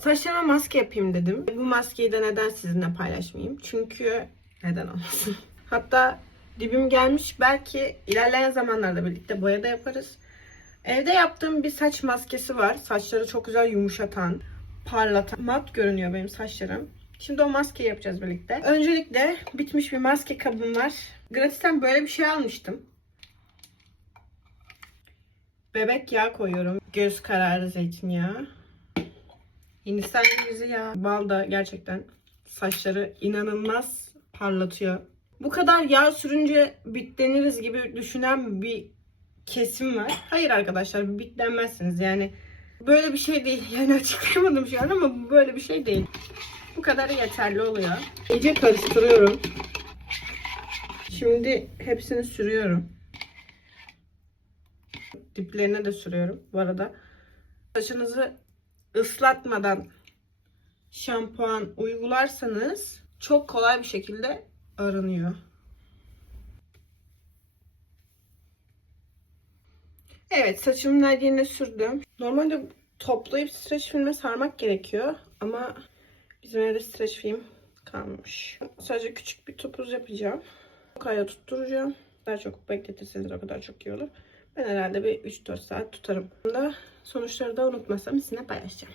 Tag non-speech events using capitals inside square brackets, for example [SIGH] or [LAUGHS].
Saçlarıma maske yapayım dedim. Bu maskeyi de neden sizinle paylaşmayayım? Çünkü neden olmasın? [LAUGHS] Hatta dibim gelmiş. Belki ilerleyen zamanlarda birlikte boya da yaparız. Evde yaptığım bir saç maskesi var. Saçları çok güzel yumuşatan, parlatan, mat görünüyor benim saçlarım. Şimdi o maskeyi yapacağız birlikte. Öncelikle bitmiş bir maske kabım var. Gratis'ten böyle bir şey almıştım. Bebek yağı koyuyorum. Göz kararı zeytinyağı. Hindistan cevizi yağı. Bal da gerçekten saçları inanılmaz parlatıyor. Bu kadar yağ sürünce bitleniriz gibi düşünen bir kesim var. Hayır arkadaşlar bitlenmezsiniz yani. Böyle bir şey değil. [LAUGHS] Yani açıklayamadım şu an ama böyle bir şey değil. Bu kadarı yeterli oluyor. İyice karıştırıyorum. Şimdi hepsini sürüyorum. Diplerine de sürüyorum bu arada. Saçınızı ıslatmadan şampuan uygularsanız çok kolay bir şekilde arınıyor. Evet saçımın her sürdüm. Normalde toplayıp streç filme sarmak gerekiyor ama bizim evde streç film kalmış. Sadece küçük bir topuz yapacağım. Kaya tutturacağım. Daha çok bekletirseniz o kadar çok iyi olur. Ben herhalde bir 3-4 saat tutarım. Sonuçları da unutmazsam sizinle paylaşacağım.